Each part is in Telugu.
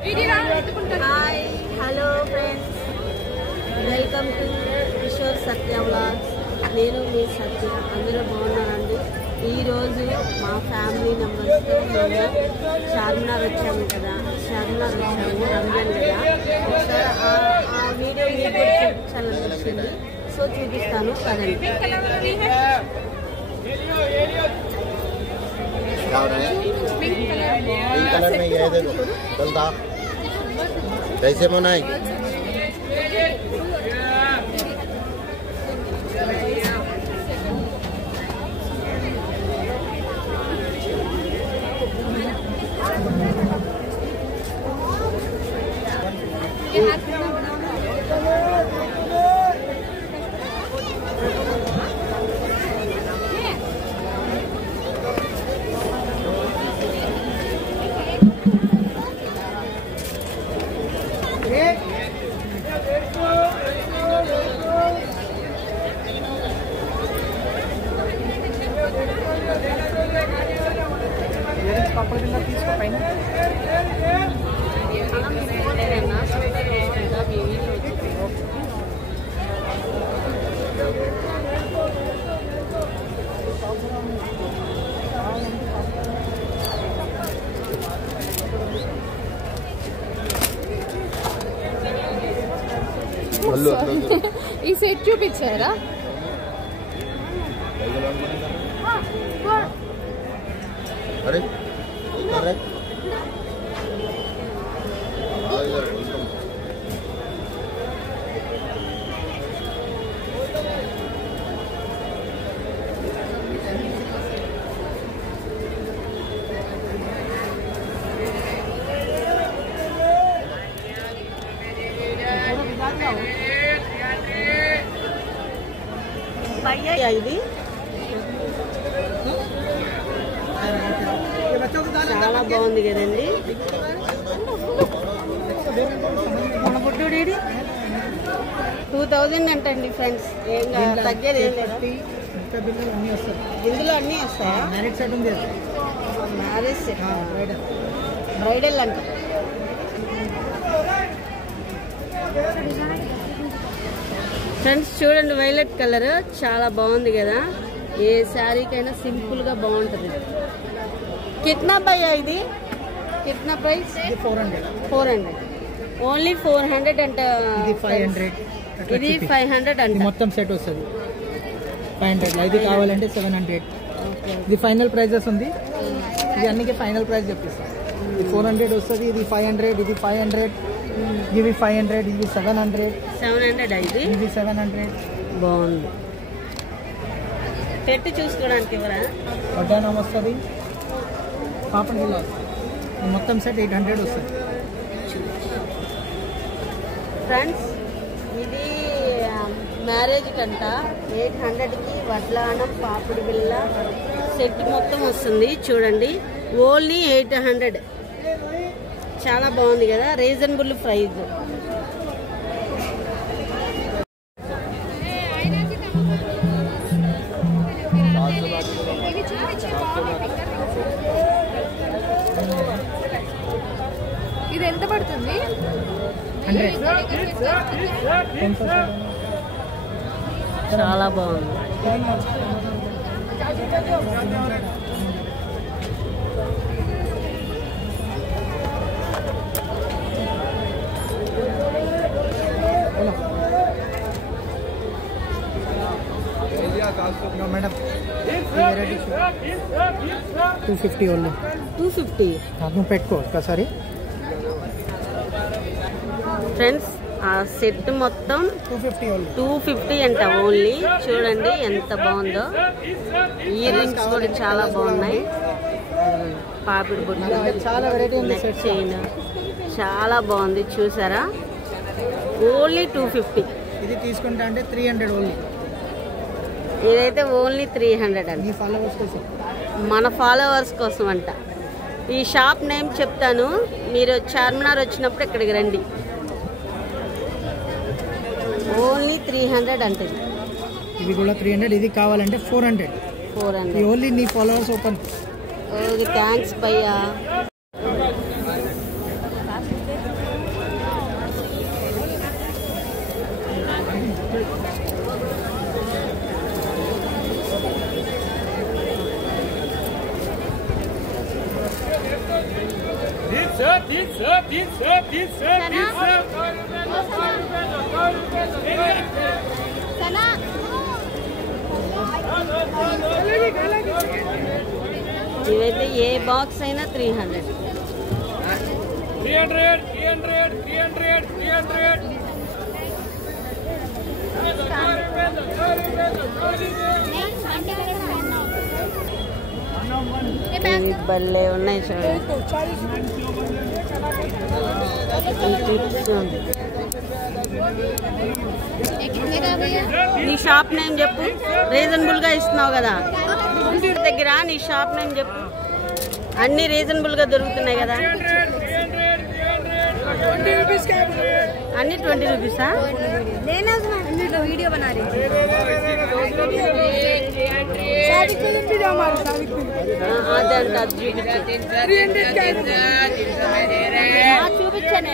Hi hello friends, welcome to Kishore Satya vlogs. నేను మీ సత్య. అందరూ బాగున్నారండి. ఈరోజు మా ఫ్యామిలీ మెంబర్స్తో మేము చార్మినార్ వచ్చాము కదా, చార్మినార్ వచ్చాము రంజాన్ కదా. ఒకసారి ఆ వీడియో మీకు కూడా చూపించాలనిపించింది, సో చూపిస్తాను కదండి. कैसे मनाए ఈ సెట్ చూపించారా? अरे ఇది చాలా బాగుంది కదండి. మన బుడ్డోడేడి 2000 అంటండి ఫ్రెండ్స్. ఏం తగ్గేది ఏం లేదు. ఇందులో అన్నీ వస్తాయా? మ్యారేజ్ సెట్ ఉంది, మ్యారేజ్ సెట్, బ్రైడల్ అంట. ఫ్రెండ్స్ చూడండి, వైలెట్ కలర్ చాలా బాగుంది కదా. ఏ శారీకైనా సింపుల్గా బాగుంటుంది. కిట్నా భయ్యా ఇది? కిట్నా ప్రైస్? 400 ఓన్లీ 400 అంట. ఇది 500 అంట. మొత్తం సెట్ వస్తుంది 500. ఇది కావాలంటే 700. ఇది ఫైనల్ ప్రైజెస్ ఉంది. ఇది అన్నికి ఫైనల్ ప్రైస్ చెప్పిస్తాం. ఇది 400 వస్తుంది, ఇది 500, ఇది 500, ఇవి 500, ఇది 700. ఇది 700. బాగుంది. పెట్టి చూసుకోవడానికి ఎవరా? వడ్డానం వస్తుంది, పాపడి గిల్ల మొత్తం సెట్ 800 వస్తుంది. ఫ్రెండ్స్ ఇది మ్యారేజ్ కంట 800కి వడ్లానం పాపిడి బిళ్ళ సెట్ మొత్తం వస్తుంది. చూడండి, ఓన్లీ 800. చాలా బాగుంది కదా, రీజనబుల్ ప్రైస్. ఇది ఎంత పడుతుంది? 100. చాలా బాగుంది. Madam 250 only. 250 నువ్వు పెట్టుకో ఒక్కసారి. ఫ్రెండ్స్ ఆ సెట్ మొత్తం 250 అంట ఓన్లీ. చూడండి ఎంత బాగుందో. ఇయర్ రింగ్స్ కూడా చాలా బాగున్నాయి. పాపిడి బొట్టు, చాలా వెరైటీ ఉంది. నెక్ చైన్ చాలా బాగుంది. చూసారా, ఓన్లీ 250. ఇది తీసుకుంటా అంటే 300 ఓన్లీ. ఇదైతే ఓన్లీ 300 అంట. మన ఫాలోవర్స్ కోసం అంట. ఈ షాప్ నేమ్ చెప్తాను, మీరు చార్మినార్ వచ్చినప్పుడు ఇక్కడికి రండి. ఓన్లీ 300 అంటే. ఇవి కూడా 300. ఇది కావాలంటే 400. ఓన్లీ నీ ఫాలోవర్స్ ఓపెన్. ఓకే, థ్యాంక్స్ భయ్యా. ఇవైతే ఏ బాక్స్ అయినా 300. భలే ఉన్నాయి చూడండి. నీ షాప్ నేమ్ చెప్పు, రీజనబుల్ గా ఇస్తున్నావు కదా దగ్గర. నీ షాప్ నేమ్ చెప్పు, అన్ని రీజనబుల్ గా దొరుకుతున్నాయి కదా. అన్ని 20 రూపీసా? వీడియో బనా అదంట, అది చూపించాను.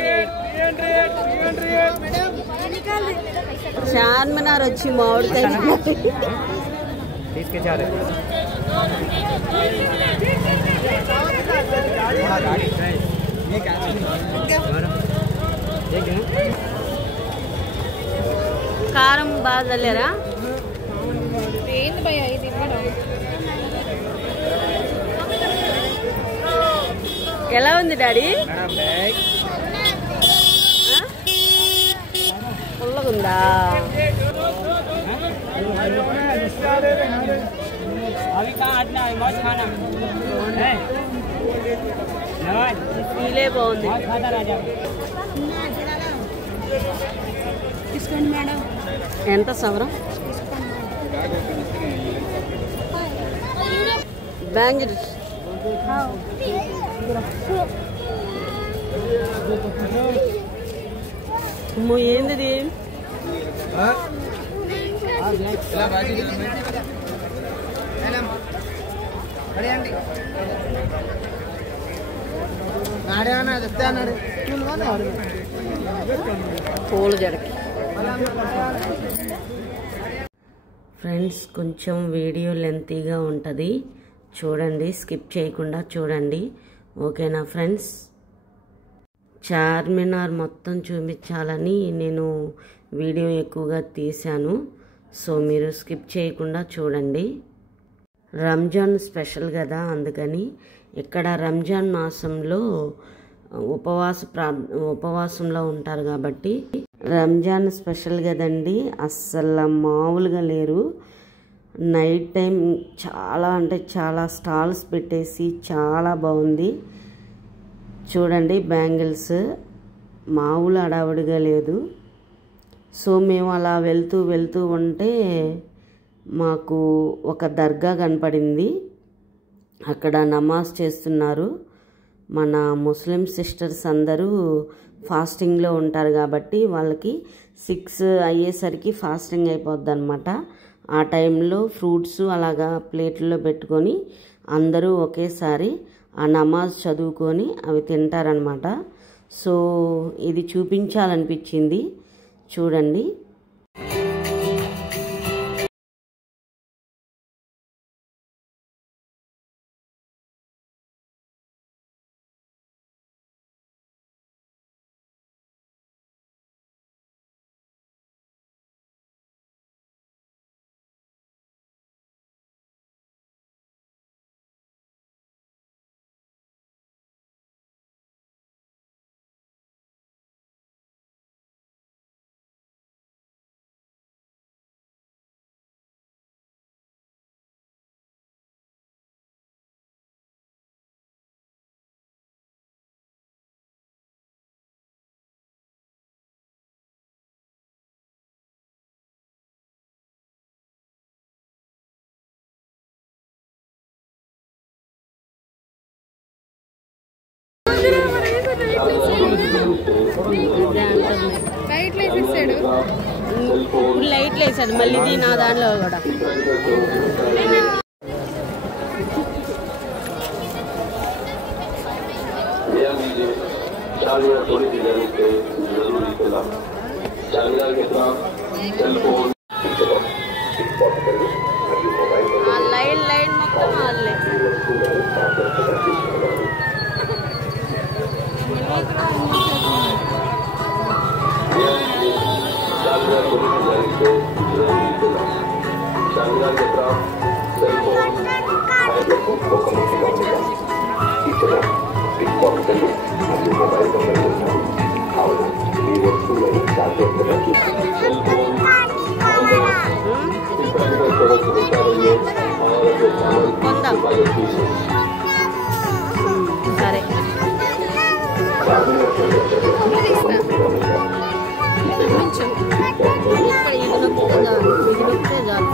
చార్మినార్ వచ్చి మామిడికాయ కారం బాగా చల్లారా? ఏంది భయ ఇది ఇవ్వడం? ఎలా ఉంది డాడీ? పుల్లగుందా? ఫీలే బాగుంది. ఎంత సవరం? బ్యాంగిల్స్ ఏంది? పూల జడకి. ఫ్రెండ్స్, కొంచెం వీడియో లెంతీగా ఉంటుంది, చూడండి, స్కిప్ చేయకుండా చూడండి. ఓకేనా ఫ్రెండ్స్? చార్మినార్ మొత్తం చూపించాలని నేను వీడియో ఎక్కువగా తీశాను, సో మీరు స్కిప్ చేయకుండా చూడండి. రంజాన్ స్పెషల్ కదా, అందుకని ఇక్కడ రంజాన్ మాసంలో ఉపవాసంలో ఉంటారు కాబట్టి రంజాన్ స్పెషల్ కదండి. అస్సలు మామూలుగా లేరు. నైట్ టైం చాలా అంటే చాలా స్టాల్స్ పెట్టేసి చాలా బాగుంది. చూడండి, బ్యాంగిల్స్ మామూలు హడావుడిగా లేదు. సో మేము అలా వెళ్తూ ఉంటే మాకు ఒక దర్గా కనపడింది. అక్కడ నమాజ్ చేస్తున్నారు. మన ముస్లిం సిస్టర్స్ అందరూ ఫాస్టింగ్లో ఉంటారు కాబట్టి వాళ్ళకి 6 అయ్యేసరికి ఫాస్టింగ్ అయిపోద్ది అనమాట. ఆ టైంలో ఫ్రూట్స్ అలాగా ప్లేట్లో పెట్టుకొని అందరూ ఒకేసారి ఆ నమాజ్ చదువుకొని అవి తింటారనమాట. సో ఇది చూపించాలనిపించింది, చూడండి. లైట్లు వేసాడు మళ్ళీ నా దానిలో కూడా. లైన్ లైన్ మొత్తం వాళ్ళే. కొందాం సరే. ఇక్కడ ఇది నొక్కితే చాలు, ఇది నొక్కితే చాలు.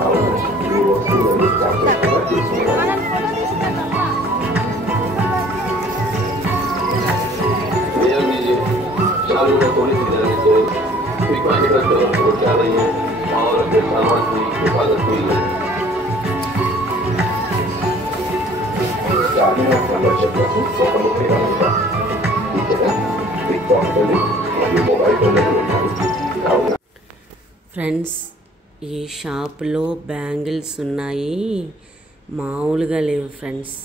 ఫ్రెండ్స్, ఈ షాప్లో బ్యాంగిల్స్ ఉన్నాయి, మామూలుగా లేవు ఫ్రెండ్స్.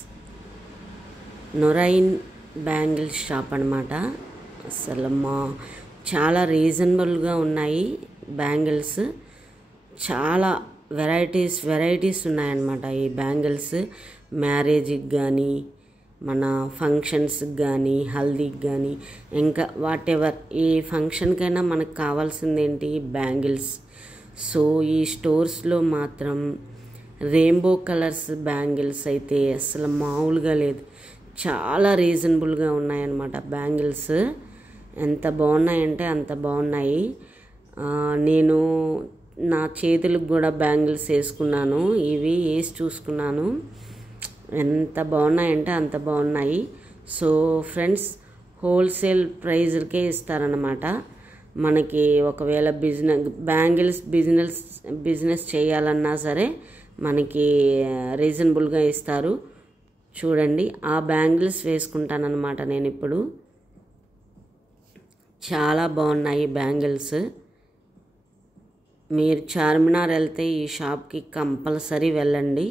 నొరైన్ బ్యాంగిల్స్ షాప్ అన్నమాట. అసలు చాలా రీజనబుల్గా ఉన్నాయి బ్యాంగిల్స్. చాలా వెరైటీస్ ఉన్నాయన్నమాట ఈ బ్యాంగిల్స్. మ్యారేజ్కి కానీ, మన ఫంక్షన్స్కి కానీ, హల్దీకి కానీ, ఇంకా వాట్ ఎవర్ ఏ ఫంక్షన్కైనా మనకు కావాల్సింది ఏంటి, బ్యాంగిల్స్. సో ఈ స్టోర్స్లో మాత్రం రెయిన్బో కలర్స్ బ్యాంగిల్స్ అయితే అసలు మామూలుగా లేదు. చాలా రీజనబుల్గా ఉన్నాయన్నమాట బ్యాంగిల్స్. ఎంత బాగున్నాయంటే అంత బాగున్నాయి. నేను నా చేతులకు కూడా బ్యాంగిల్స్ వేసుకున్నాను, ఇవి వేసి చూసుకున్నాను. ఎంత బాగున్నాయంటే అంత బాగున్నాయి. సో ఫ్రెండ్స్, హోల్సేల్ ప్రైజ్కే ఇస్తారన్నమాట. మనకి ఒకవేళ బ్యాంగిల్స్ బిజినెస్ చేయాలన్నా సరే మనకి రీజనబుల్గా ఇస్తారు. చూడండి, ఆ బ్యాంగిల్స్ వేసుకుంటానన్నమాట నేను ఇప్పుడు. చాలా బాగున్నాయి బ్యాంగిల్స్. మీరు చార్మినార్ వెళ్తే ఈ షాప్కి కంపల్సరీ వెళ్ళండి,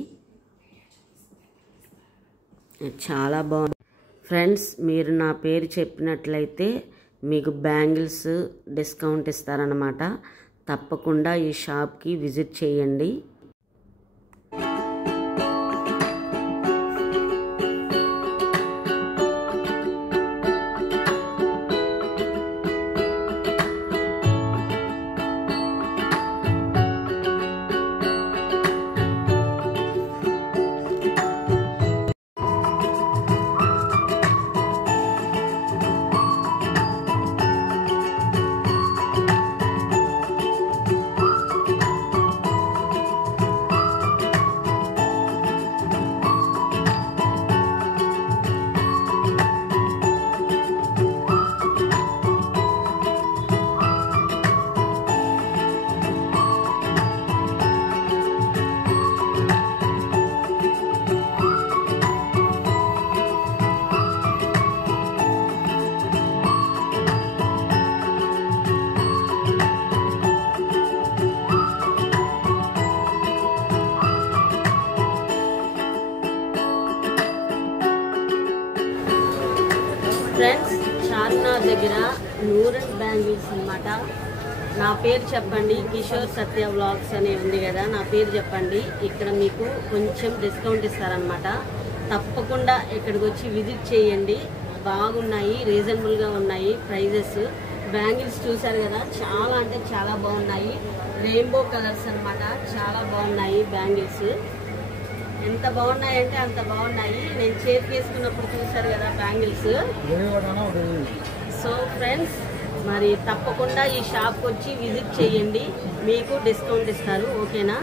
చాలా బాగుంది. ఫ్రెండ్స్, మీరు నా పేరు చెప్పినట్లయితే మీకు బ్యాంగిల్స్ డిస్కౌంట్ ఇస్తారన్నమాట. తప్పకుండా ఈ షాప్కి విజిట్ చేయండి. ఫ్రెండ్స్, చార్మినార్ దగ్గర నూరన్ బ్యాంగిల్స్ అన్నమాట. నా పేరు చెప్పండి, కిషోర్ సత్య వ్లాగ్స్ అని ఉంది కదా, నా పేరు చెప్పండి. ఇక్కడ మీకు కొంచెం డిస్కౌంట్ ఇస్తారనమాట. తప్పకుండా ఇక్కడికి వచ్చి విజిట్ చేయండి. బాగున్నాయి, రీజనబుల్గా ఉన్నాయి ప్రైజెస్. బ్యాంగిల్స్ చూసారు కదా, చాలా అంటే చాలా బాగున్నాయి. రెయిన్బో కలర్స్ అన్నమాట, చాలా బాగున్నాయి బ్యాంగిల్స్. ఎంత బాగున్నాయంటే అంత బాగున్నాయి. నేను చేతికి వేసుకున్నప్పుడు చూసారు కదా బ్యాంగిల్స్. సో ఫ్రెండ్స్, మరి తప్పకుండా ఈ షాప్కి వచ్చి విజిట్ చేయండి, మీకు డిస్కౌంట్ ఇస్తారు. ఓకేనా?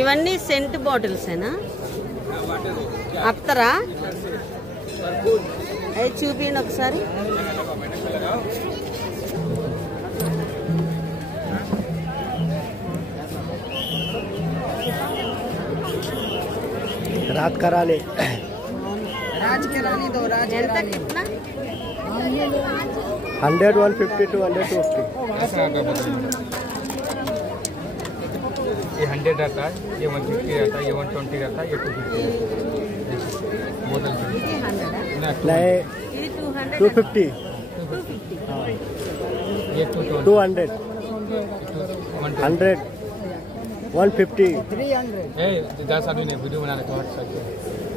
ఇవన్నీ సెంట్ బాటిల్సేనా? అత్తరా? అవి చూపించండి ఒకసారి. रात कराने ఎంత కిतना? 100 150 to 100 250 ये 100 रहता है, ये 150 रहता है, ये 120 रहता है, ये 250 बोतल ఇది 100? नहीं ఇది 200? 250 ये 220 200 100 150 10 आदमी ने वीडियो बनाने का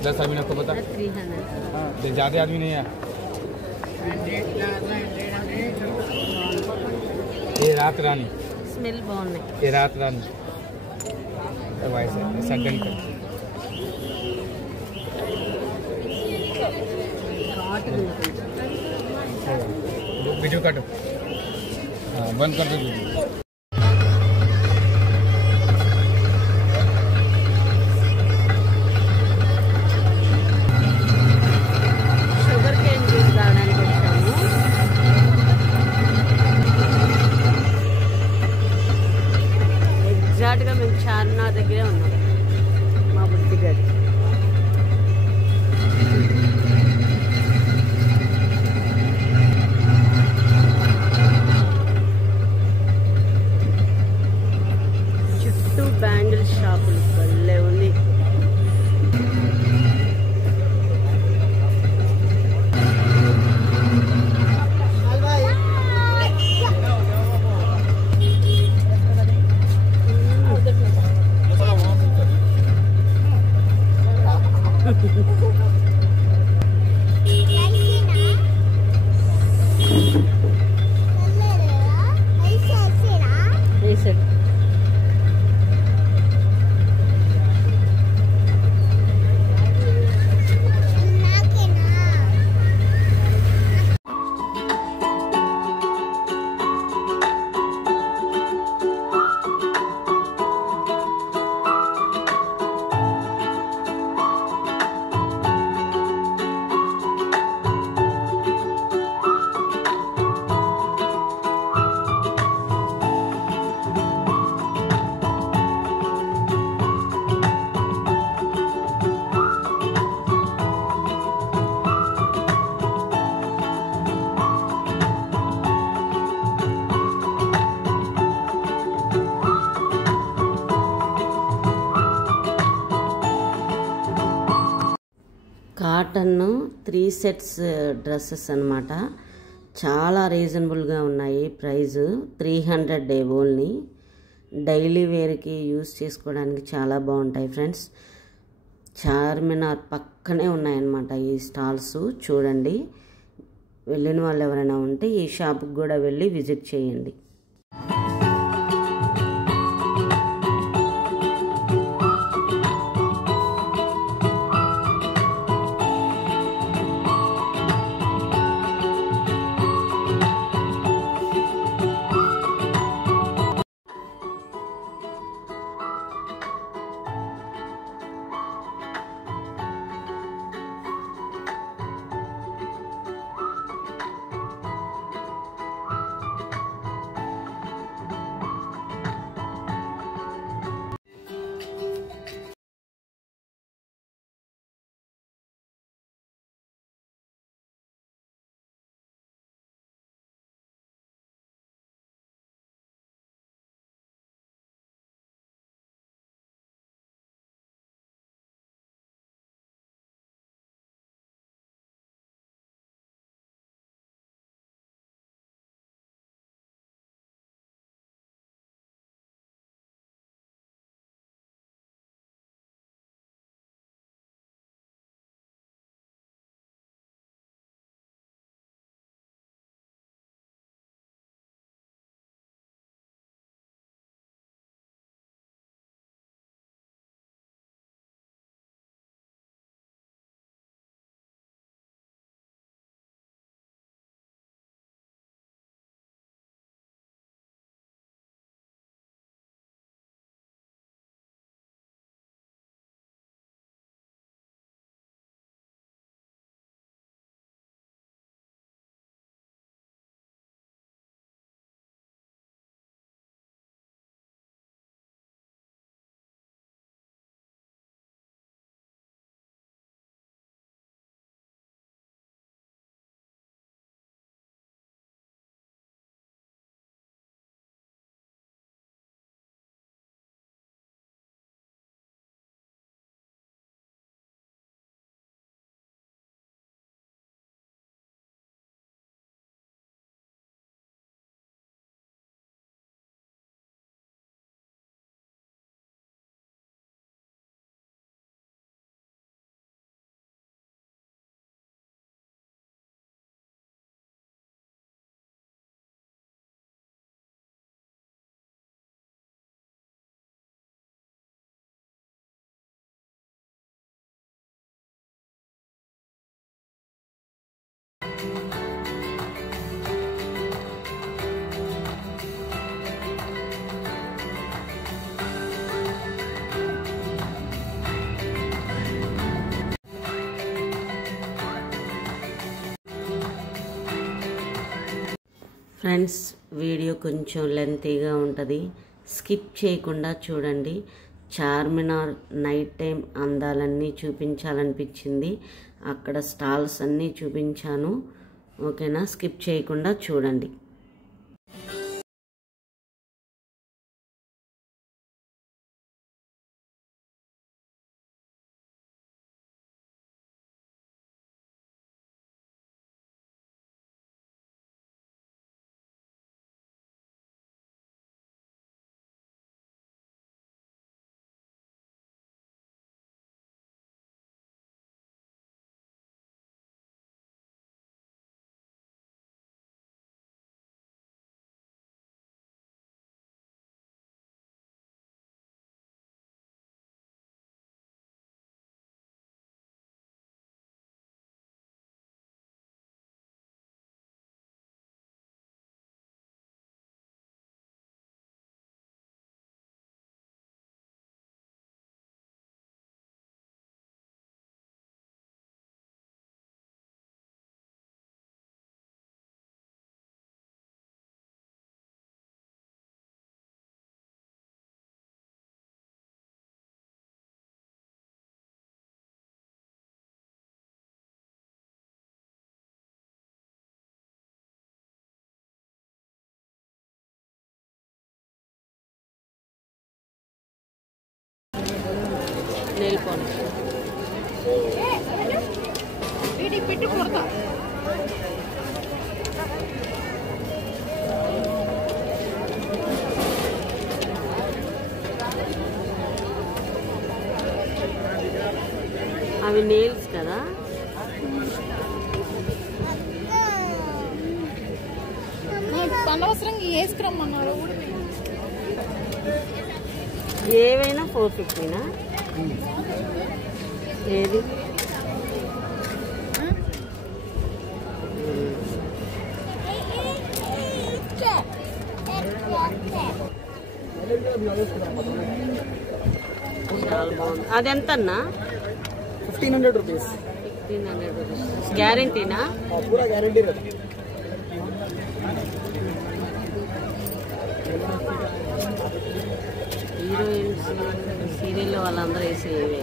10 आदमी ने को पता 300. ज़्यादा आदमी नहीं है। ये रात रानी, స్మెల్ బాగున్నాయి. ये रात रानी वैसे सगन का वीडियो काटो, हाँ बंद कर दो वीडियो। షుగర్ కేన్ జ్యూస్ తాగడానికి వచ్చాము. ఎగ్జాక్ట్గా మేము చార్మినార్ దగ్గరే ఉన్నాం. మా బుద్ధి గది. చుట్టూ బ్యాంగిల్ షాపులు భలే ఉంది. వేసాడు. కాటన్ 3 సెట్స్ డ్రెస్సెస్ అన్నమాట. చాలా రీజనబుల్గా ఉన్నాయి. Price 300 only. డైలీ వేర్కి యూస్ చేసుకోవడానికి చాలా బాగుంటాయి ఫ్రెండ్స్. చార్మినార్ పక్కనే ఉన్నాయన్నమాట ఈ స్టాల్స్. చూడండి, వెళ్ళిన వాళ్ళు ఎవరైనా ఉంటే ఈ షాప్కి కూడా వెళ్ళి విజిట్ చేయండి. ఫ్రెండ్స్, వీడియో కొంచెం లెంతీగా ఉంటుంది, స్కిప్ చేయకుండా చూడండి. చార్మినార్ నైట్ టైం అందాలన్నీ చూపించాలనిపించింది. అక్కడ స్టాల్స్ అన్నీ చూపించాను. ఓకేనా? స్కిప్ చేయకుండా చూడండి. నెయిల్ పాలిష్ పెట్టి కొడతా. అవి నెయిల్స్ కదా. అనవసరంగా వేసుకురమ్మన్నారు. ఏవైనా 450నా? ఏది? చాలా బాగుంది. అది ఎంతన్నా? 1500 rupees. 1500 rupees. గ్యారంటీనా? पूरा गारंटी रहता है. హీరోయిన్స్ సీరియల్లో వాళ్ళందరూ వేసేవే.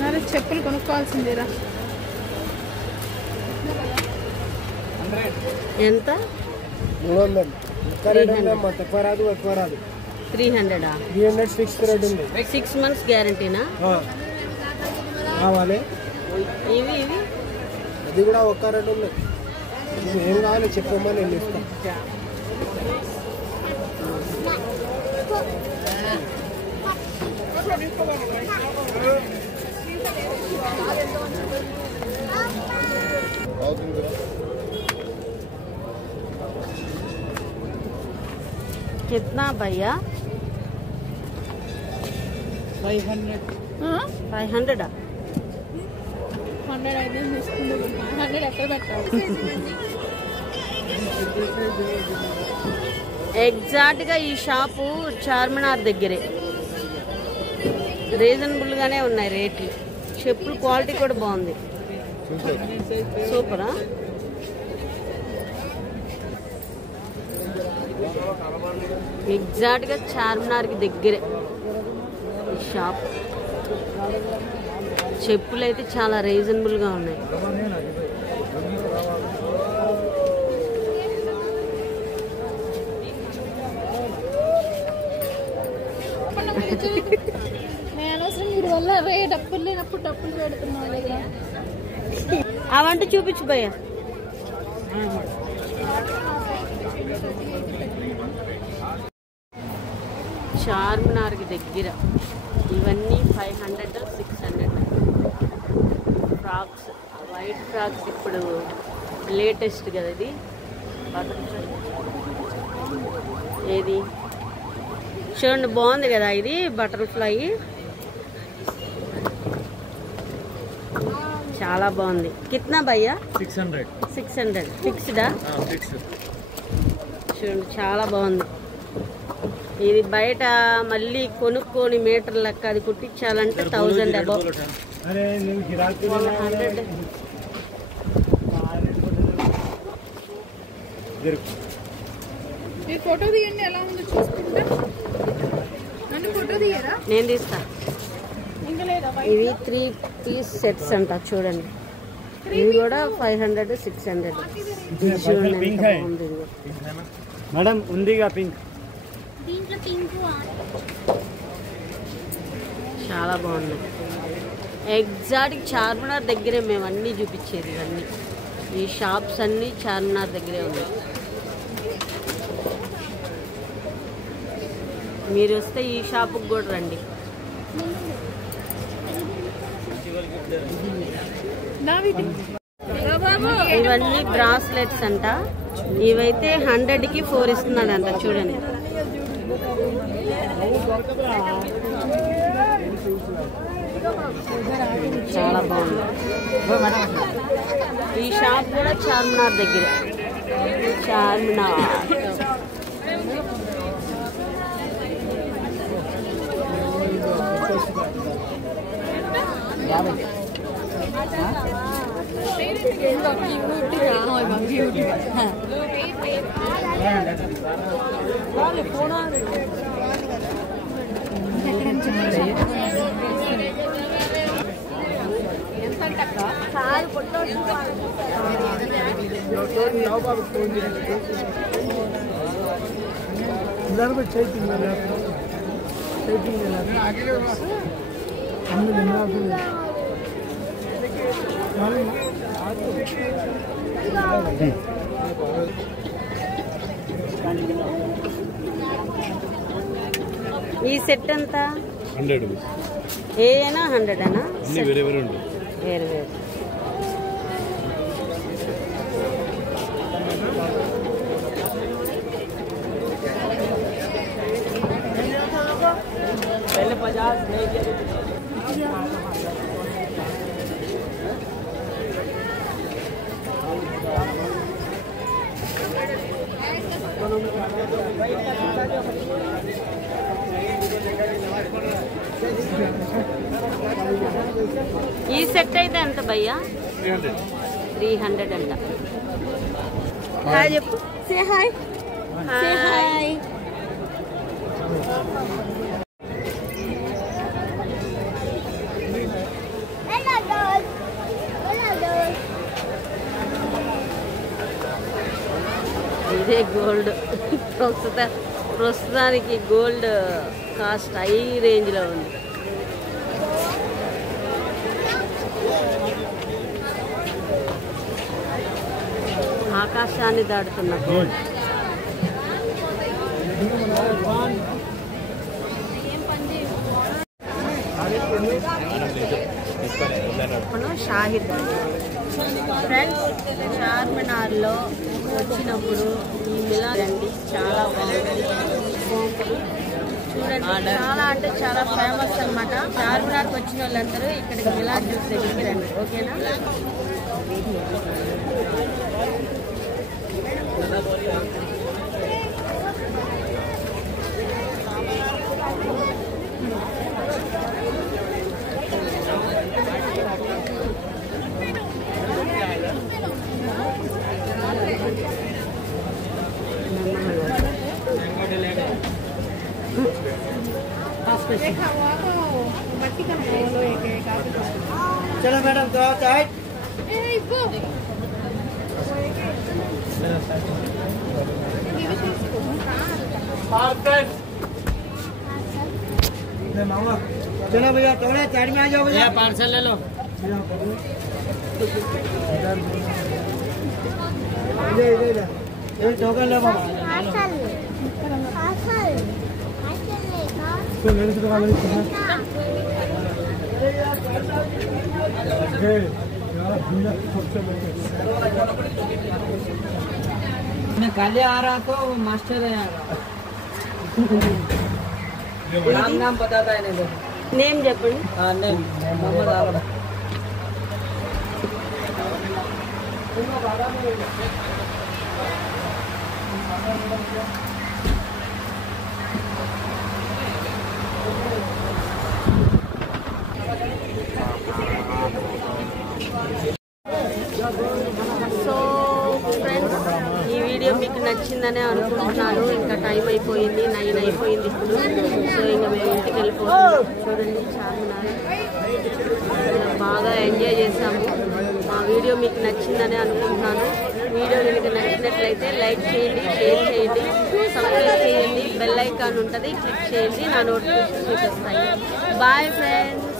మరి చెప్పులు కొనుక్కోవాల్సిందేరా. ఎంత? 300. ఎక్కువ రేట్ ఉందమ్మా, తక్కువ రాదు ఎక్కువ రాదు. 300. 300 ఫిక్స్ రేట్ ఉంది. 6 months గ్యారంటీనా? కావాలి. ఇవి ఇవి అది కూడా ఒక్క రేట్ ఉంది. ఏం కావాలి చెప్పమ్మా, నేను ఇస్తాను. कितना भैया? 500. 500. 100 అయితే ఇస్తుంది. 100 ఎక్కడ పెట్టాలి? ఎగ్జాక్ట్ గా ఈ షాపు చార్మినార్ దగ్గరే. రీజనబుల్ గానే ఉన్నాయి రేట్లు. చెప్పులు క్వాలిటీ కూడా బాగుంది. సూపరా? ఎగ్జాక్ట్ గా చార్మినార్ కి దగ్గరే ఈ షాప్. చెప్పులు అయితే చాలా రీజనబుల్ గా ఉన్నాయి. నేను అసలు మీరు వల్ల డబ్బులు లేనప్పుడు డబ్బులు పెడుతున్నావు కదా. అవంటే చూపించు భయ్య. చార్మినార్కి దగ్గర ఇవన్నీ 500, 600 ఫ్రాక్స్. వైట్ ఫ్రాక్స్ ఇప్పుడు లేటెస్ట్ కదా ఇది. ఏది చూడండి, బాగుంది కదా ఇది బటర్ఫ్లై. చాలా బాగుంది. కిత్నా భయ్యా? 600. 600 ఫిక్స్డా? చూడండి చాలా బాగుంది. ఇది బయట మళ్ళీ కొనుక్కొని మీటర్ లెక్క అది కుట్టించాలంటే 1000 అబౌవ్. 100. మీరు ఫోటో తీయండి ఎలా ఉందో చూసుకుంటా. నన్ను ఫోటో తీయరా? నేను తీస్తా. ఇంకా లేదా? ఇవి 3 పీస్ సెట్స్ అంట చూడండి. ఇవి కూడా 500 600. చూడండి ఎంత బాగుంది ఇది. మేడం ఉందిగా పింక్. దీంట్లో పింక్ చాలా బాగున్నాయి. ఎగ్జాక్ట్ చార్మినార్ దగ్గరే మేము అన్నీ చూపించేది. ఇవన్నీ ఈ షాప్స్ అన్నీ చార్మినార్ దగ్గరే ఉన్నాయి. మీరు వస్తే ఈ షాపుకి కూడా రండి. ఇవన్నీ బ్రాస్లెట్స్ అంట. ఇవైతే 100కి 4 ఇస్తున్నాడు అంట. చూడండి చాలా బాగుంది. ఈ షాప్ కూడా చార్మినార్ దగ్గర. చార్మినార్ ఈ సెట్ ఎంత? 100 ఏనా 100 అనా? వేరే వేరే ఉంటుంది. వేరు వేరు. ఈ సెట్ అయితే ఎంత భయ్యా? 300 అంట. హాయ్ చెప్పు. Say hi. హాయ్. ఇదే గోల్డ్. ప్రస్తుతానికి గోల్డ్ కాస్ట్ హై రేంజ్లో ఉంది. ఆకాశాన్ని దాటుతున్న గోల్డ్. షాహిద్ ఫ్రెండ్స్, చార్మినార్లో వచ్చినప్పుడు ఈ మిలాద్ అండి చాలా బాగుంది. చూడండి, చాలా అంటే చాలా ఫేమస్ అన్నమాట. చార్మినార్కి వచ్చిన వాళ్ళందరూ ఇక్కడికి మిలాద్ చూస్తే రండి. ఓకేనా? चलो मैडम तो चाय चलो भैया थोड़ा चाय में आ जाओ भैया, पार्सल ले लो। इधर टोकन ले बाबा। मैं काले आ रहा तो मास्टर है आ रहा। नाम बताता है नहीं। నేమ్ చెప్పండి. नेम मोहम्मद आलम। సో ఫ్రెండ్స్, ఈ వీడియో మీకు 9 అయిపోయింది ఇప్పుడు. సో ఇంకా మేము ఇంటికి వెళ్ళిపోతున్నాం. చూడండి చార్మినార్ బాగా ఎంజాయ్ చేసాము. మా వీడియో మీకు నచ్చిందని అనుకుంటున్నాను. వీడియో మీకు నచ్చినట్లయితే లైక్ చేయండి, షేర్ చేయండి, సబ్స్క్రైబ్ చేయండి, బెల్ ఐకాన్ ఉంటుంది క్లిక్ చేయండి, నా నోటిఫికేషన్ మీకు వస్తాయి. Bye friends.